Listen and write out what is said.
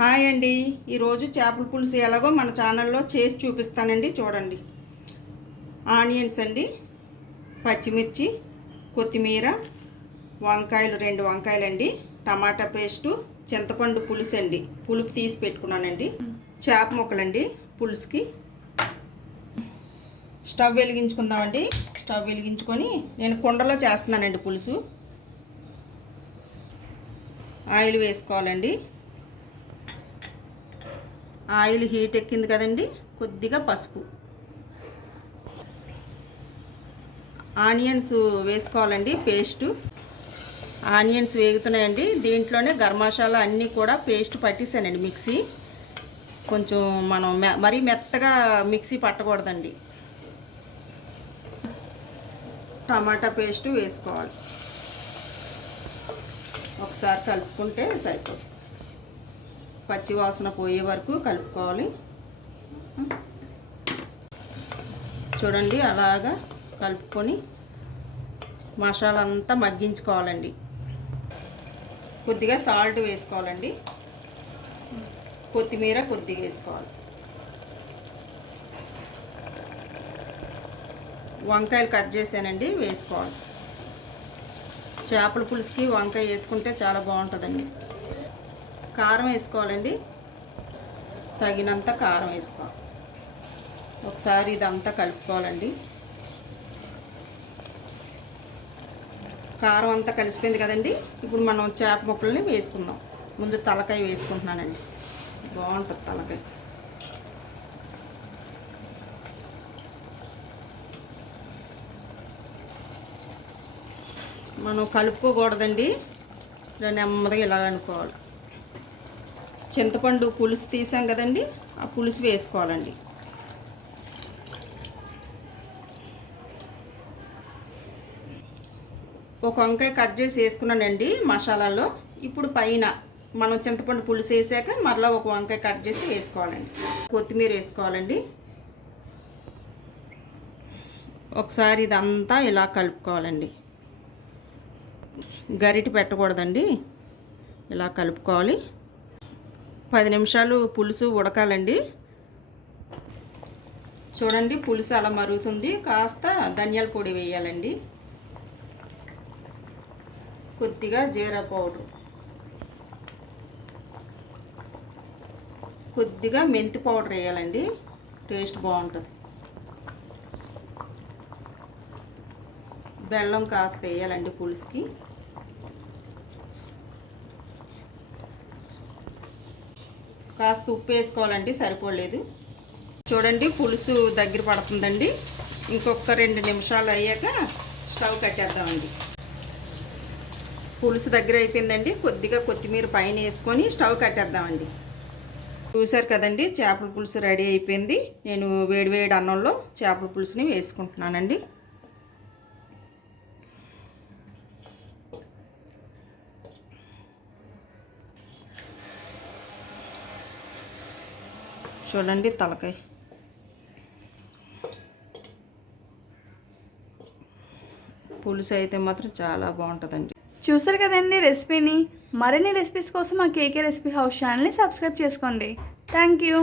Hi అండి, ఈరోజు చేపల పులుసు ఎలాగో మన ఛానల్లో చేసి చూపిస్తానండి. చూడండి. ఆనియన్స్ అండి, పచ్చిమిర్చి, కొత్తిమీర, వంకాయలు 2 వంకాయలండి, టమాటా పేస్టు, చింతపండు పులుసు అండి, పులుపు తీసి పెట్టుకున్నానండి, చేప ముక్కలండి పులుసుకి. స్టవ్ వెలిగించుకుందామండి. స్టవ్ వెలిగించుకొని నేను కుండలో చేస్తున్నానండి పులుసు. ఆయిల్ వేసుకోవాలండి. ఆయిల్ హీట్ ఎక్కింది కదండి, కొద్దిగా పసుపు, ఆనియన్స్ వేసుకోవాలండి పేస్టు. ఆనియన్స్ వేగుతున్నాయండి. దీంట్లోనే గరం మసాలా అన్నీ కూడా పేస్ట్ పట్టేసానండి మిక్సీ. కొంచెం మనం మరీ మెత్తగా మిక్సీ పట్టకూడదండి. టమాటా పేస్టు వేసుకోవాలి. ఒకసారి కలుపుకుంటే సరిపోతుంది. పచ్చి వాసన పోయే వరకు కలుపుకోవాలి. చూడండి, అలాగా కలుపుకొని మసాలా అంతా మగ్గించుకోవాలండి. కొద్దిగా సాల్ట్ వేసుకోవాలండి. కొత్తిమీర కొద్దిగా వేసుకోవాలి. వంకాయలు కట్ చేశానండి, వేసుకోవాలి. చేపల పులుసుకి వంకాయ వేసుకుంటే చాలా బాగుంటుందండి. కారం వేసుకోవాలండి, తగినంత కారం వేసుకోవాలి. ఒకసారి ఇదంతా కలుపుకోవాలండి. కారం అంతా కలిసిపోయింది కదండి. ఇప్పుడు మనం చేప ముక్కల్ని వేసుకుందాం. ముందు తలకాయ వేసుకుంటున్నానండి. బాగుంటుంది తలకాయ. మనం కలుపుకోకూడదండి, ఇలా నెమ్మదిగా ఇలా అనుకోవాలి. చింతపండు పులుసు తీసాం కదండి, ఆ పులుసు వేసుకోవాలండి. ఒక వంకాయ కట్ చేసి వేసుకున్నానండి మసాలాలో. ఇప్పుడు పైన మనం చింతపండు పులుసు వేసాక మరలా ఒక వంకాయ కట్ చేసి వేసుకోవాలండి. కొత్తిమీర వేసుకోవాలండి. ఒకసారి ఇదంతా ఇలా కలుపుకోవాలండి. గరిటె పెట్టకూడదండి, ఇలా కలుపుకోవాలి. 10 నిమిషాలు పులుసు ఉడకాలండి. చూడండి, పులుసు అలా మరుగుతుంది. కాస్త ధనియాల పొడి వేయాలండి, కొద్దిగా జీరా పౌడర్, కొద్దిగా మెంతి పౌడర్ వేయాలండి, టేస్ట్ బాగుంటుంది. బెల్లం కాస్త వేయాలండి పులుసుకి. కాస్త ఉప్పు వేసుకోవాలండి, సరిపోలేదు. చూడండి, పులుసు దగ్గర పడుతుందండి. ఇంకొక 2 నిమిషాలు అయ్యాక స్టవ్ కట్టేద్దామండి. పులుసు దగ్గర అయిపోయిందండి. కొద్దిగా కొత్తిమీర పైన వేసుకొని స్టవ్ కట్టేద్దామండి. చూసారు కదండి, చేపల పులుసు రెడీ అయిపోయింది. నేను వేడివేడి అన్నంలో చేపల పులుసుని వేసుకుంటున్నానండి. చూడండి, తలకాయ పులుసు అయితే మాత్రం చాలా బాగుంటుందండి. చూసారు కదండి రెసిపీని. మరిన్ని రెసిపీస్ కోసం మా కేకే రెసిపీ హౌస్ ఛానల్ని సబ్స్క్రైబ్ చేసుకోండి. Thank you.